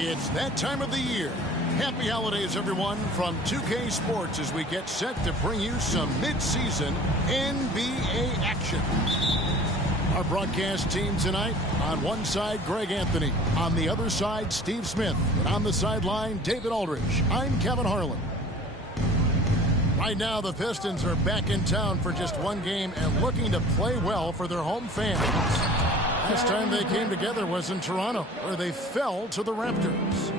It's that time of the year. Happy holidays, everyone, from 2K Sports as we get set to bring you some mid-season NBA action. Our broadcast team tonight, on one side, Greg Anthony. On the other side, Steve Smith. And on the sideline, David Aldridge. I'm Kevin Harlan. Right now, the Pistons are back in town for just one game and looking to play well for their home fans. Last time they came together was in Toronto, where they fell to the Raptors.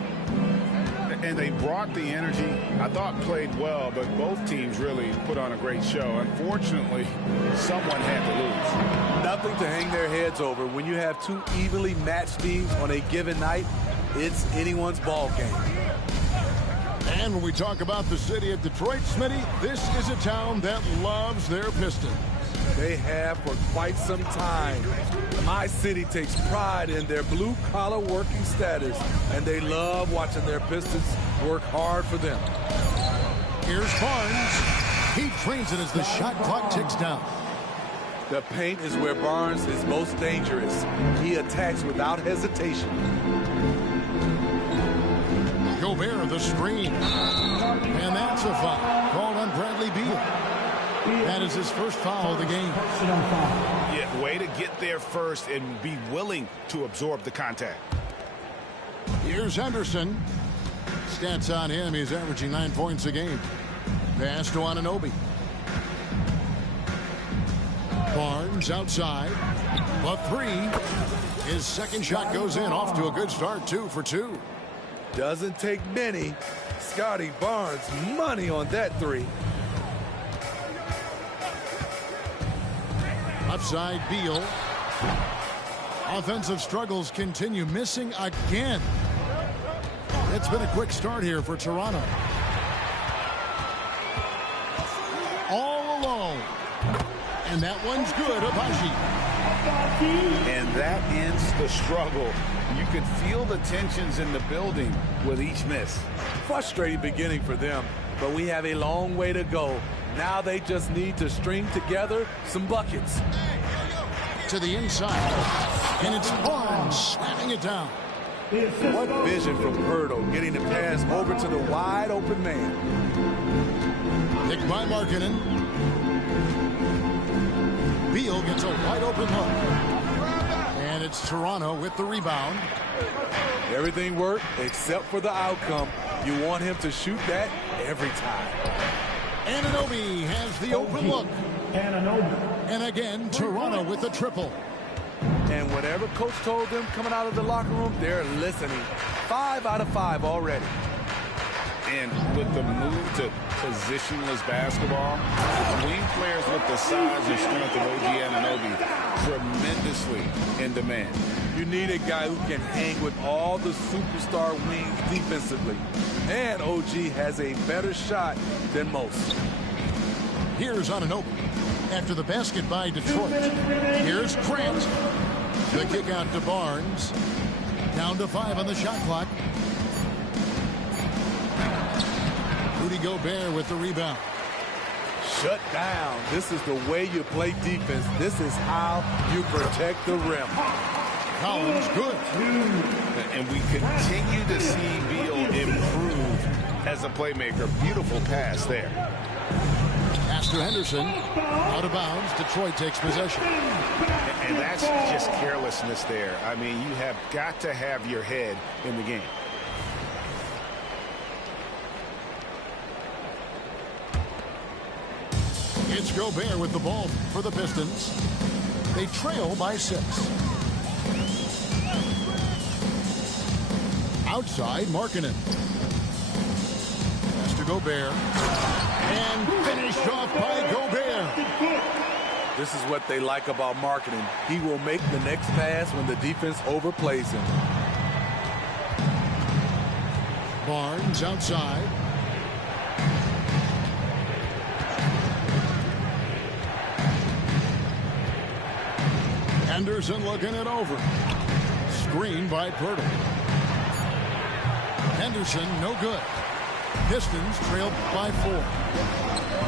And they brought the energy. I thought played well, but both teams really put on a great show. Unfortunately, someone had to lose. Nothing to hang their heads over. When you have two evenly matched teams on a given night, it's anyone's ball game. And when we talk about the city of Detroit, Smitty, this is a town that loves their Pistons. They have for quite some time. My city takes pride in their blue-collar working status, and they love watching their Pistons work hard for them. Here's Barnes. He trains it as the shot clock ticks down. The paint is where Barnes is most dangerous. He attacks without hesitation. Gobert, the screen. And that's a foul called on Bradley Beal. That is his first foul of the game. Yeah, way to get there first and be willing to absorb the contact. Here's Henderson. Stats on him, he's averaging 9 points a game. Pass to Anunoby. Barnes outside. The three. His second shot goes in. Off to a good start, 2 for 2. Doesn't take many. Scotty Barnes, money on that three. Upside Beal. Offensive struggles continue, missing again. It's been a quick start here for Toronto. All alone. And that one's good, Abaji. And that ends the struggle. You can feel the tensions in the building with each miss. Frustrating beginning for them, but we have a long way to go. Now they just need to string together some buckets. To the inside. And it's Barnes slamming it down. What vision from Pirtle, getting the pass over to the wide open man. Picked by Markkanen. Beal gets a wide open look. And it's Toronto with the rebound. Everything worked except for the outcome. You want him to shoot that every time. Anunoby has the open look. And again, Toronto with the triple. And whatever coach told them coming out of the locker room, they're listening. 5 out of 5 already. And with the move to positionless basketball, wing players with the size and strength of OG Anunoby tremendously in demand. You need a guy who can hang with all the superstar wings defensively. And OG has a better shot than most. Here's Anunoby. After the basket by Detroit. Here's Grant. The kick out to Barnes. Down to 5 on the shot clock. Rudy Gobert with the rebound. Shut down. This is the way you play defense. This is how you protect the rim. Collins, good. And we continue to see Beal improve as a playmaker. Beautiful pass there. Pass to Henderson. Out of bounds. Detroit takes possession. And that's just carelessness there. I mean, you have got to have your head in the game. It's Gobert with the ball for the Pistons. They trail by 6. Outside, Markkanen. Pass to Gobert. And finished off by Gobert. This is what they like about Markkanen. He will make the next pass when the defense overplays him. Barnes outside. Henderson looking it over. Screen by Pirtle. Henderson, no good. Pistons trailed by 4.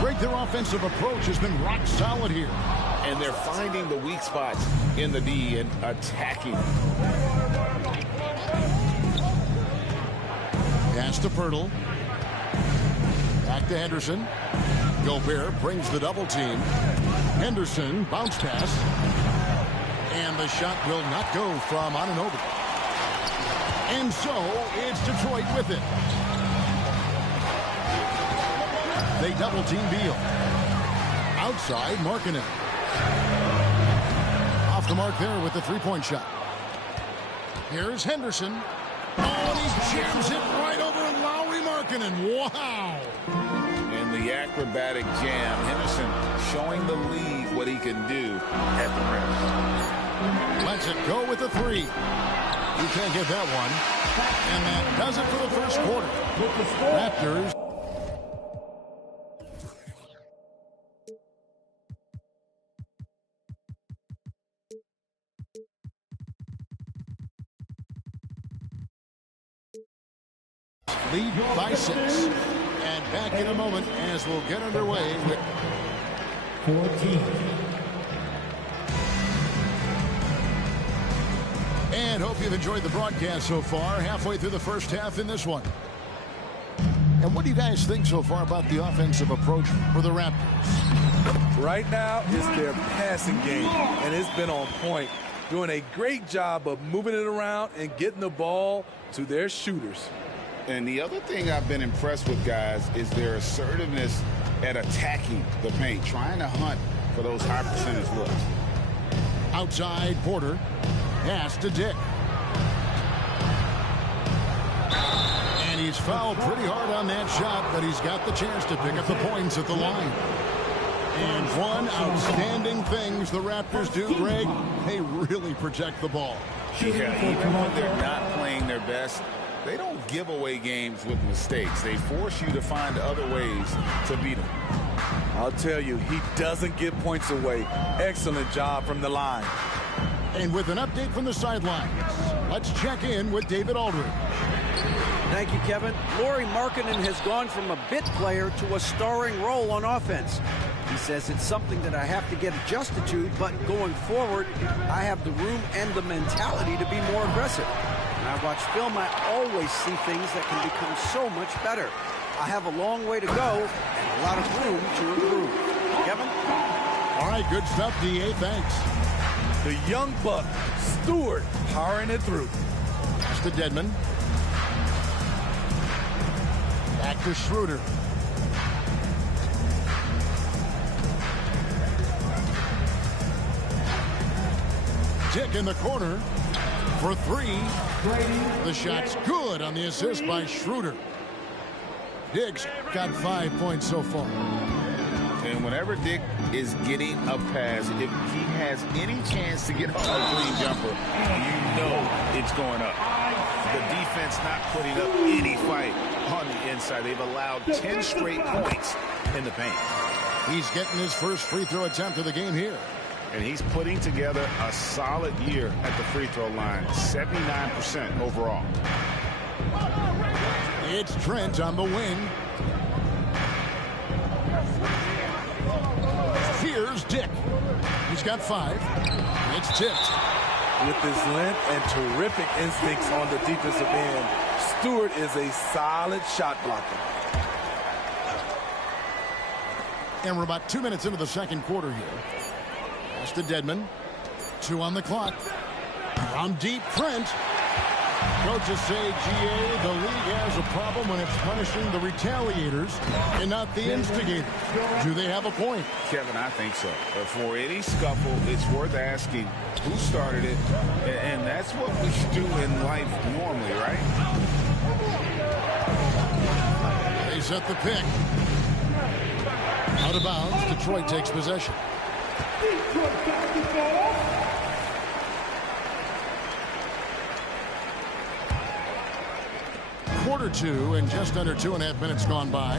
Great, their offensive approach has been rock solid here. And they're finding the weak spots in the D and attacking. Pass to Pirtle. Back to Henderson. Gobert brings the double team. Henderson, bounce pass. And the shot will not go from Anunoby. And so it's Detroit with it. They double team Beal. Outside, Markkanen. Off the mark there with the three-point shot. Here's Henderson. Oh, and he jams it right over Lauri Markkanen. Wow. And the acrobatic jam. Henderson showing the league what he can do at the rim. Lets it go with the 3. You can't get that one. And that does it for the first quarter. Raptors. Lead by 6. And back in a moment as we'll get underway with 14. And hope you've enjoyed the broadcast so far. Halfway through the first half in this one. And what do you guys think so far about the offensive approach for the Raptors? Right now, it's their passing game, and it's been on point. Doing a great job of moving it around and getting the ball to their shooters. And the other thing I've been impressed with, guys, is their assertiveness at attacking the paint, trying to hunt for those high percentage looks. Outside, Porter. Pass to Dick. And he's fouled pretty hard on that shot, but he's got the chance to pick up the points at the line. And one outstanding things the Raptors do, Greg, they really protect the ball. Yeah, even when they're not playing their best, they don't give away games with mistakes. They force you to find other ways to beat them. I'll tell you, he doesn't give points away. Excellent job from the line. And with an update from the sidelines, let's check in with David Aldridge. Thank you, Kevin. Lauri Markkanen has gone from a bit player to a starring role on offense. He says it's something that I have to get adjusted to, but going forward, I have the room and the mentality to be more aggressive. When I watch film, I always see things that can become so much better. I have a long way to go and a lot of room to improve. Kevin? All right, good stuff, D.A. Thanks. The young buck, Stewart, powering it through. Pass to Dedmon. Back to Schroeder. Dick in the corner for 3. The shot's good on the assist by Schroeder. Diggs got 5 points so far. And whenever Dick is getting a pass, if he has any chance to get a clean jumper, you know it's going up. The defense not putting up any fight on the inside. They've allowed 10 straight points in the paint. He's getting his first free throw attempt of the game here. And he's putting together a solid year at the free throw line, 79% overall. It's Trent on the wing. Here's Dick. He's got 5. It's tipped. With his length and terrific instincts on the defensive end, Stewart is a solid shot blocker. And we're about 2 minutes into the second quarter here. Pass to Dedmon. 2 on the clock. From deep, Trent. Coaches say, GA, the league has a problem when it's punishing the retaliators and not the instigators. Do they have a point? Kevin, I think so. But for any scuffle, it's worth asking who started it. And that's what we should do in life normally, right? They set the pick. Out of bounds, Detroit takes possession. Quarter 2 and just under 2.5 minutes gone by.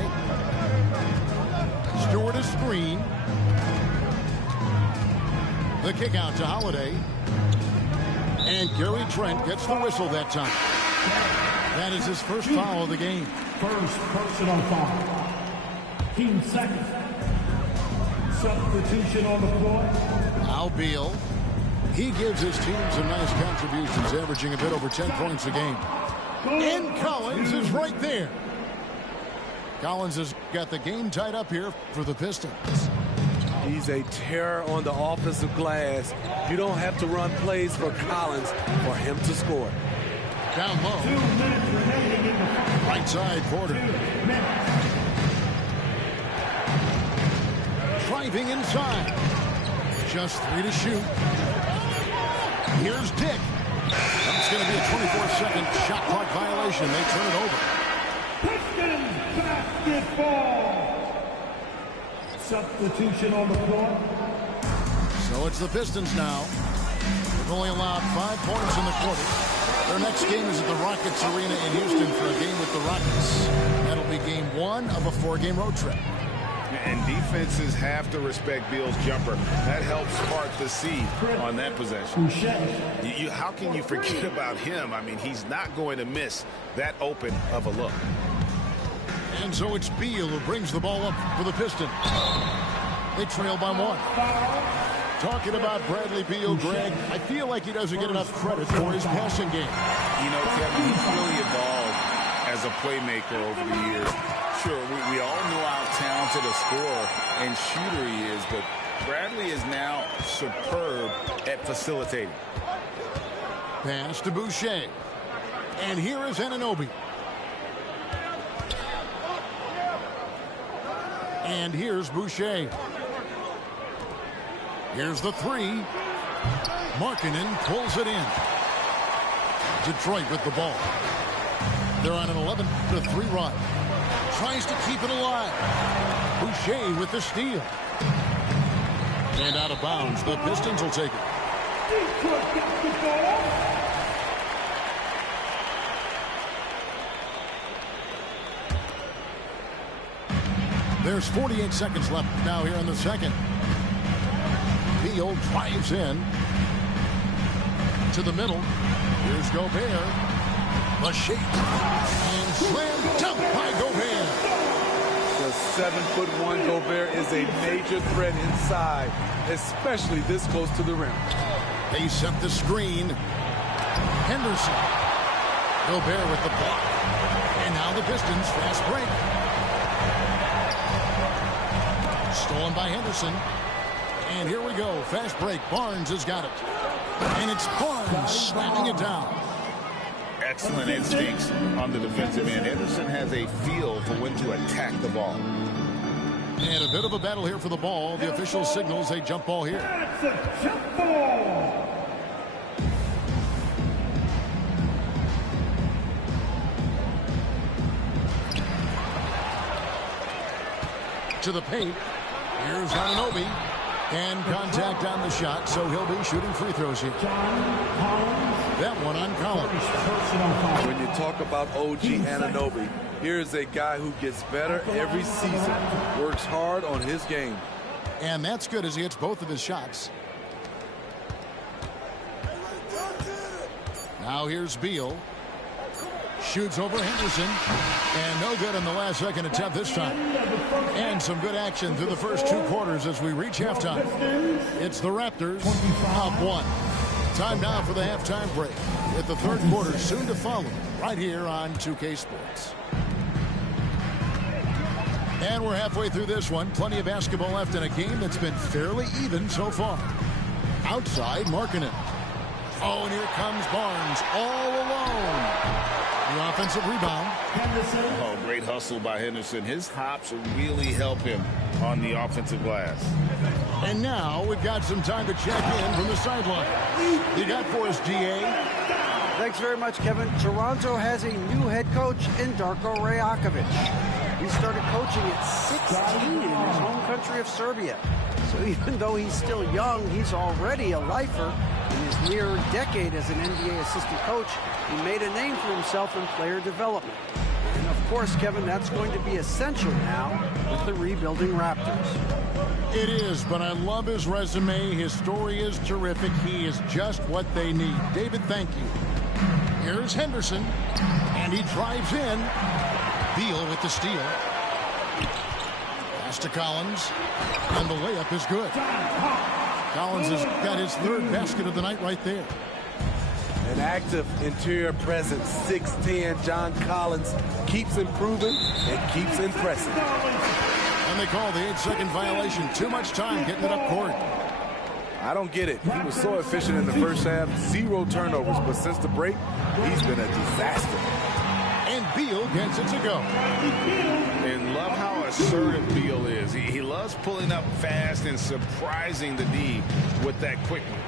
Stewart a screen. The kick out to Holiday. And Gary Trent gets the whistle that time. That is his first foul of the game. First personal foul. Team second. Substitution on the floor. Now Beal. He gives his team some nice contributions, averaging a bit over 10 points a game. And Collins is right there. Collins has got the game tied up here for the Pistons. He's a terror on the offensive glass. You don't have to run plays for Collins for him to score. Down low. Right side quarter. Driving inside. Just 3 to shoot. Here's Dick. That's going to be a 24-second shot clock violation. They turn it over. Pistons basketball. Substitution on the floor. So it's the Pistons now. They've only allowed 5 points in the quarter. Their next game is at the Rockets Arena in Houston for a game with the Rockets. That'll be game 1 of a 4-game road trip. And defenses have to respect Beal's jumper. That helps spark the seed on that possession. How can you forget about him? I mean, he's not going to miss that open of a look. And so it's Beal who brings the ball up for the Pistons. They trail by 1. Talking about Bradley Beal, Greg, I feel like he doesn't get enough credit for his passing game. You know, Kevin, he's really evolved as a playmaker over the years. Sure, we all know how talented a scorer and shooter he is, but Bradley is now superb at facilitating. Pass to Boucher. And here is Anunoby. And here's Boucher. Here's the 3. Markkanen pulls it in. Detroit with the ball. They're on an 11-3 run. Tries to keep it alive. Boucher with the steal. And out of bounds. The Pistons will take it. There's 48 seconds left now here in the second. Beal drives in to the middle. Here's Gobert. The shake. And slam dunk by Gobert. The 7'1" Gobert is a major threat inside, especially this close to the rim. They set the screen. Henderson. Gobert with the block. And now the Pistons fast break. Stolen by Henderson. And here we go. Fast break. Barnes has got it. And it's Barnes slamming it down. Excellent instincts on the defensive end. Henderson has a feel for when to attack the ball. And a bit of a battle here for the ball. The official signals a jump ball here. That's a jump ball. To the paint. Here's Anunoby. And contact on the shot, so he'll be shooting free throws here. That one on Collins. When you talk about OG Anunoby, here's a guy who gets better every season, works hard on his game. And that's good as he hits both of his shots. Now here's Beal. Shoots over Henderson. And no good in the last second attempt this time. And some good action through the first 2 quarters as we reach halftime. It's the Raptors up 1. Time now for the halftime break, with the third quarter soon to follow right here on 2K Sports. And we're halfway through this one. Plenty of basketball left in a game that's been fairly even so far. Outside, Markkanen. Oh, and here comes Barnes all alone. The offensive rebound. Oh, great hustle by Henderson. His hops really help him on the offensive glass. And now we've got some time to check in from the sideline. You got for us, GA. Thanks very much, Kevin. Toronto has a new head coach in Darko Rajakovic. He started coaching at 16 in his home country of Serbia. So even though he's still young, he's already a lifer. In his near decade as an NBA assistant coach, he made a name for himself in player development. And of course, Kevin, that's going to be essential now with the rebuilding Raptors. It is, but I love his resume. His story is terrific. He is just what they need. David, thank you. Here's Henderson, and he drives in. Beal with the steal. Pass to Collins, and the layup is good. Collins has got his third basket of the night right there. An active interior presence, 6'10", John Collins keeps improving and keeps impressing. And they call the 8-second violation. Too much time getting it up court. I don't get it. He was so efficient in the first half, 0 turnovers, but since the break, he's been a disaster. And Beal gets it to go. And love how assertive Beal is. He loves pulling up fast and surprising the D with that quick one.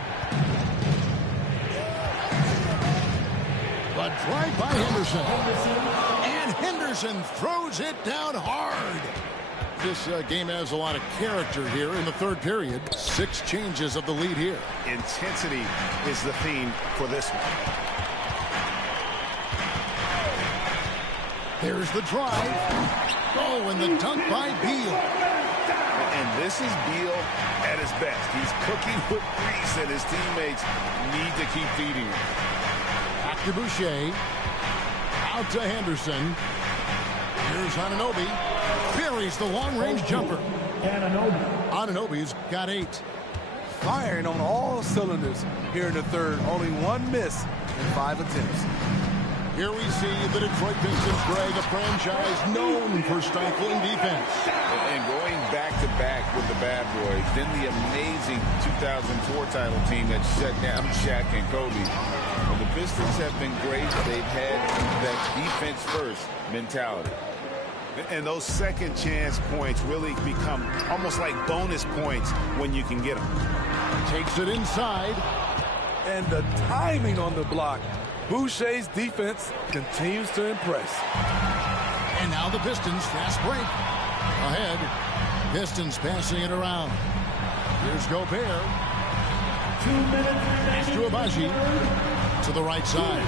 A drive by Henderson. And Henderson throws it down hard. This game has a lot of character here in the third period. 6 changes of the lead here. Intensity is the theme for this one. There's the drive. Oh, and the dunk by Beal. And this is Beal at his best. He's cooking with grease, and his teammates need to keep feeding him. Back to Boucher. Out to Henderson. Here's Anunoby. Buries the long-range jumper. Anunoby's got 8. Firing on all cylinders here in the third. Only 1 miss in 5 attempts. Here we see the Detroit Pistons, Greg, a franchise known for stifling defense. And going back-to-back with the bad boys, then the amazing 2004 title team that shut down Shaq and Kobe. Well, the Pistons have been great. They've had that defense-first mentality. And those second chance points really become almost like bonus points when you can get them. Takes it inside. And the timing on the block. Boucher's defense continues to impress. And now the Pistons fast break. Ahead. Pistons passing it around. Here's Gobert. 2 minutes. Pass to Abaji. To the right side.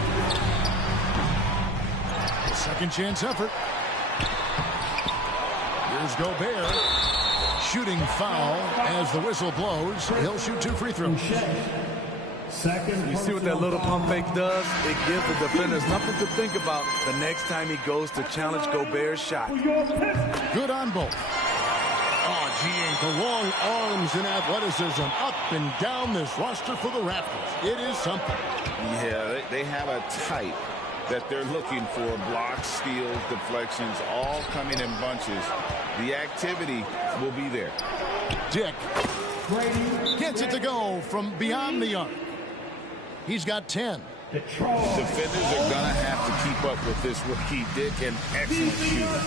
Second chance effort. Here's Gobert. Shooting foul as the whistle blows. He'll shoot 2 free throws. You see what that little pump fake does? It gives the defenders nothing to think about the next time he goes to challenge Gobert's shot. Good on both. Oh, GA, the long arms and athleticism up and down this roster for the Raptors. It is something. Yeah, they have a type that they're looking for. Blocks, steals, deflections, all coming in bunches. The activity will be there. Dick gets it to go from beyond the arc. He's got 10. Defenders are going to have to keep up with this rookie, Dick, an excellent shooter.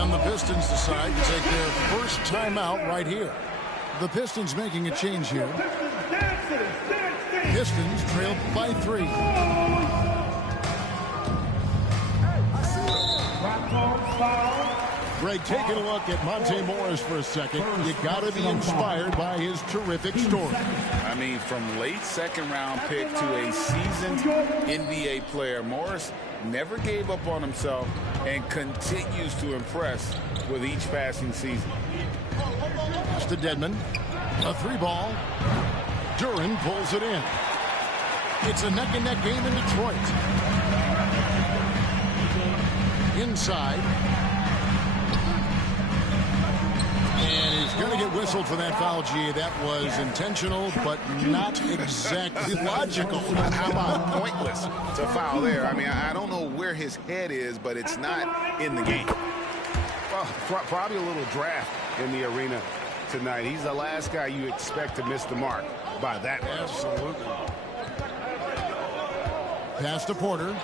And the Pistons decide to take their first timeout right here. The Pistons making a change here. Pistons trailed by 3. Greg, taking a look at Monte Morris for a second. You got to be inspired by his terrific story. I mean, from late second-round pick to a seasoned NBA player, Morris never gave up on himself and continues to impress with each passing season. Pass to Dedmon. A 3-ball. Duran pulls it in. It's a neck-and-neck game in Detroit. Inside. And he's going to get whistled for that foul, G. That was intentional, but not exactly logical. How about pointless to foul there? I mean, I don't know where his head is, but it's not in the game. probably a little draft in the arena tonight. He's the last guy you expect to miss the mark by that much. Absolutely. Pass to Porter.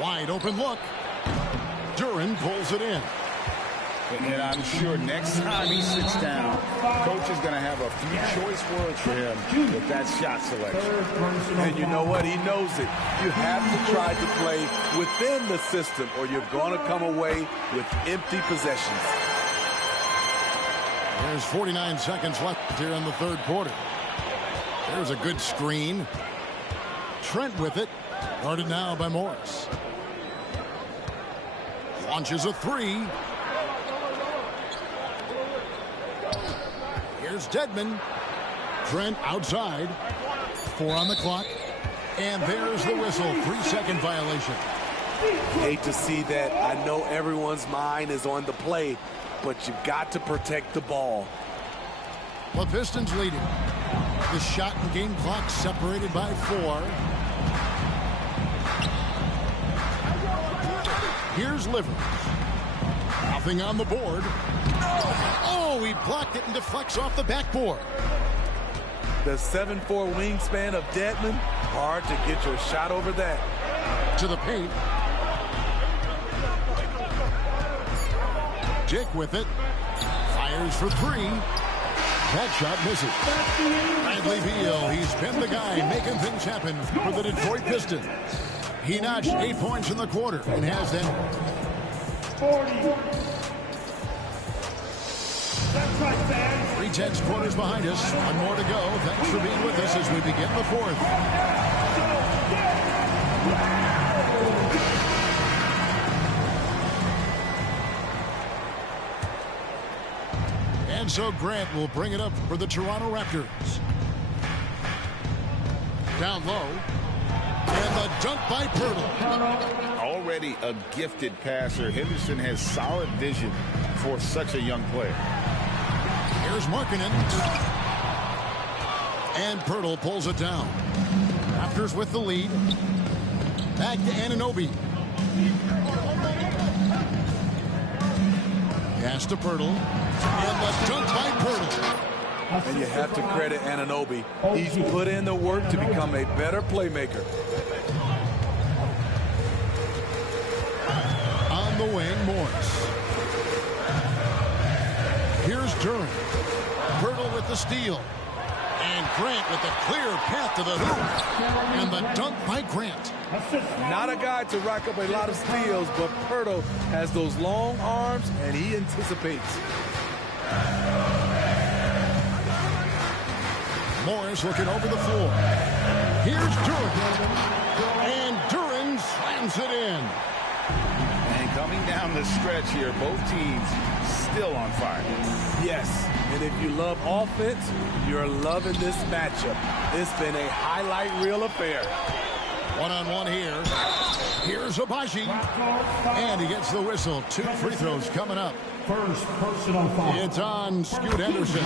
Wide open look. Duran pulls it in. And I'm sure next time he sits down, coach is going to have a few choice words for him with that shot selection. And you know what? He knows it. You have to try to play within the system or you're going to come away with empty possessions. There's 49 seconds left here in the third quarter. There's a good screen. Trent with it. Guarded now by Morris. Launches a three. Here's Dedmon. Trent outside. 4 on the clock. And there's the whistle. 3-second violation. Hate to see that. I know everyone's mind is on the play, but you've got to protect the ball. The Pistons leading. The shot and game clock separated by 4. Here's Livers. Nothing on the board. Oh, he blocked it and deflects off the backboard. The 7'4" wingspan of Dedmon. Hard to get your shot over that. To the paint. Dick with it. Fires for 3. That shot misses. Bradley Beal, he's been the guy making things happen for the Detroit Pistons. He notched 8 points in the quarter and has them. 40. That's right, fans. 3/10 quarters behind us. 1 more to go. Thanks for being with us as we begin the fourth. And so Grant will bring it up for the Toronto Raptors. Down low. And the dunk by Pirtle. Already a gifted passer, Henderson has solid vision for such a young player. Here's Markkanen. And Pirtle pulls it down. Raptors with the lead. Back to Anunoby. Pass to Pirtle. And the dunk by Pirtle. And you have to credit Anunoby. He's put in the work to become a better playmaker. On the wing, Morris. Here's Duran. Pirtle with the steal. And Grant with the clear path to the hoop. And the dunk by Grant. Not a guy to rack up a lot of steals, but Pirtle has those long arms, and he anticipates. Morris looking over the floor. Here's Duran. And Duran slams it in. And coming down the stretch here, both teams still on fire. Yes, and if you love offense, you're loving this matchup. It's been a highlight reel affair. One-on-one here. Here's Abaji. And he gets the whistle. 2 free throws coming up. First personal foul. It's on Scoot Henderson.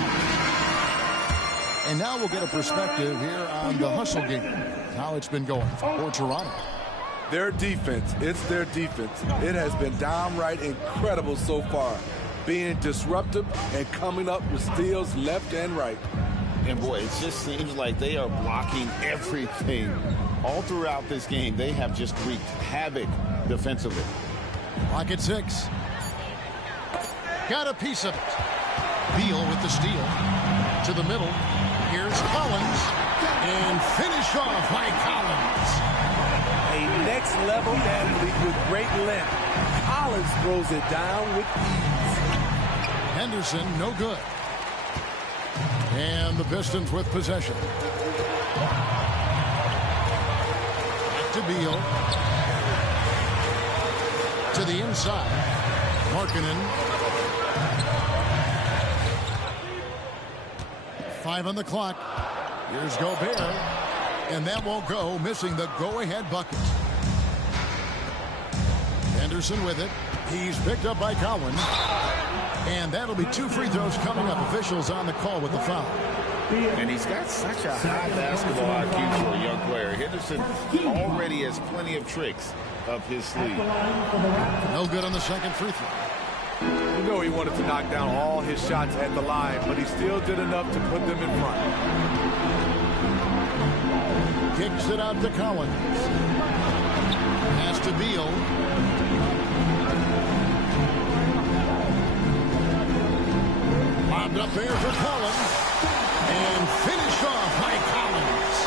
And now we'll get a perspective here on the hustle game. How it's been going for Toronto. Their defense, it's their defense. It has been downright incredible so far. Being disruptive and coming up with steals left and right. And boy, it just seems like they are blocking everything. All throughout this game, they have just wreaked havoc defensively. Clock at 6. Got a piece of it. Beal with the steal. To the middle. Here's Collins. And finished off by Collins. A next-level athlete with great length. Collins throws it down with ease. Henderson, no good. And the Pistons with possession. Back to Beal. To the inside. Markkanen. 5 on the clock. Here's Gobert. And that won't go, missing the go-ahead bucket. Henderson with it. He's picked up by Collins. And that'll be 2 free throws coming up. Officials on the call with the foul. And he's got such a high basketball IQ for a young player. Henderson already has plenty of tricks up his sleeve. No good on the second free throw. You know he wanted to knock down all his shots at the line, but he still did enough to put them in front. Kicks it out to Collins. Pass to Beal. Lobbed up there for Collins. And finished off by Collins.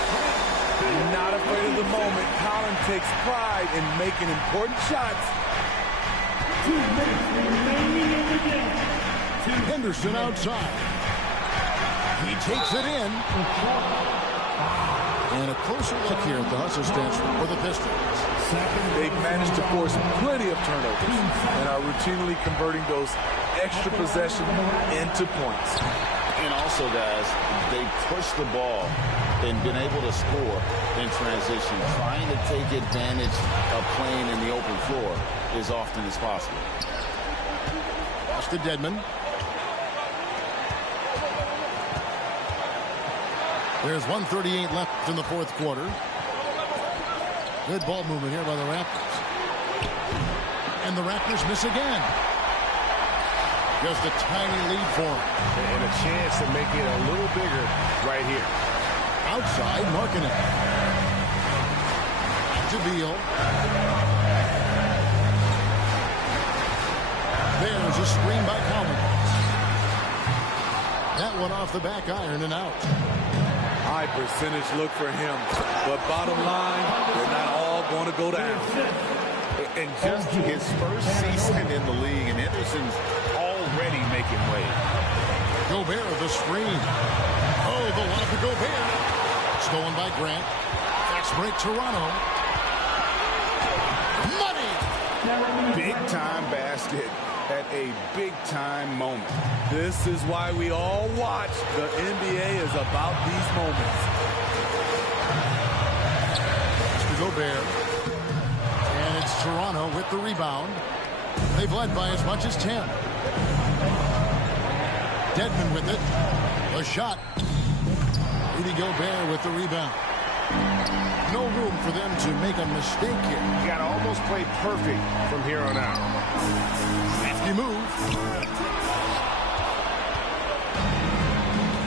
Not afraid of the moment. Collins takes pride in making important shots. 2 minutes remaining in the game. Henderson outside. He takes it in. And a closer look here at the hustle stats for the Pistons. They've managed to force plenty of turnovers and are routinely converting those extra possessions into points. And also, guys, they push the ball and been able to score in transition, trying to take advantage of playing in the open floor as often as possible. Pass to Dedmon. There's 1:38 left in the fourth quarter. Good ball movement here by the Raptors. And the Raptors miss again. Just a tiny lead for them. And a chance to make it a little bigger right here. Outside, Markkanen. To Beal. There's a screen by Collins. That one off the back iron and out. High percentage look for him. But bottom line, they're not all going to go down. And just his first season in the league, and Henderson's already making waves. Gobert the screen. Oh, the one for Gobert. Stolen by Grant. Fast break Toronto. Money! Big-time basket at a big-time moment. This is why we all watch. The NBA is about these moments. To Gobert. And it's Toronto with the rebound. They've led by as much as 10. Dedmon with it. A shot. Rudy Gobert with the rebound. No room for them to make a mistake here. You got to almost play perfect from here on out. Nifty move.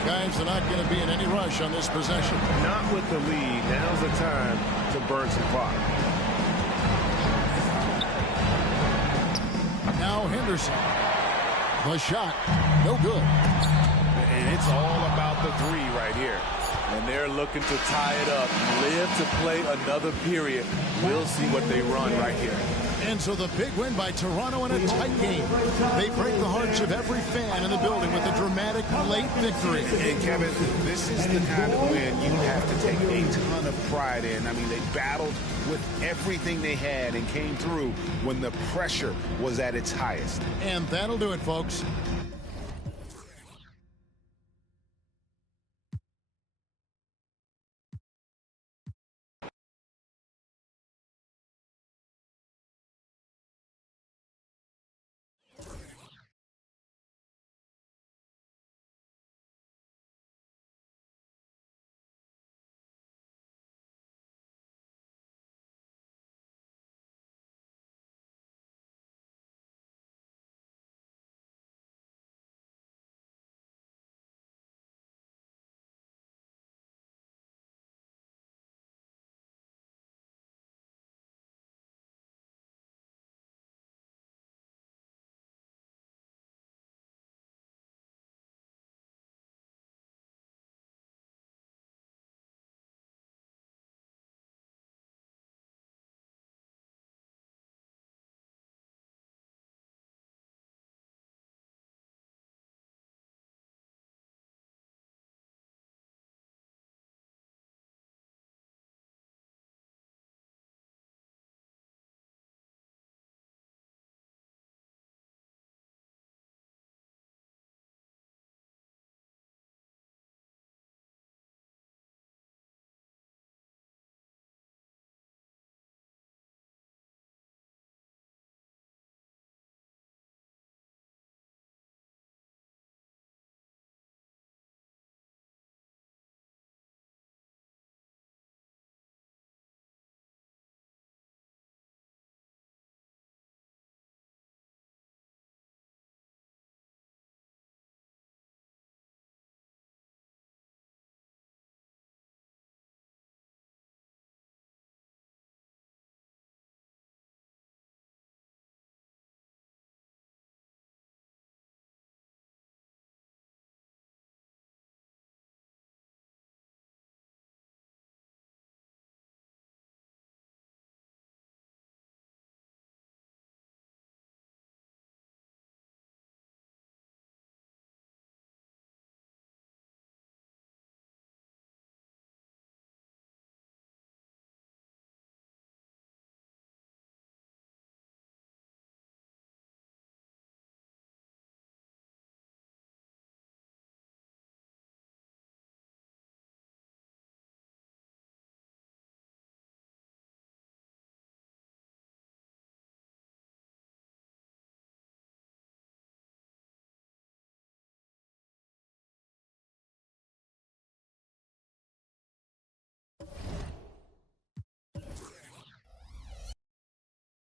Guys are not going to be in any rush on this possession. Not with the lead. Now's the time to burn some clock. Now Henderson. The shot. No good. And it's all about the three right here. And they're looking to tie it up. Live to play another period. We'll see what they run right here. And so the big win by Toronto in a tight game. They break the hearts of every fan in the building with a dramatic late victory. And Kevin, this is the kind of win you have to take a ton of pride in. I mean, they battled with everything they had and came through when the pressure was at its highest. And that'll do it, folks.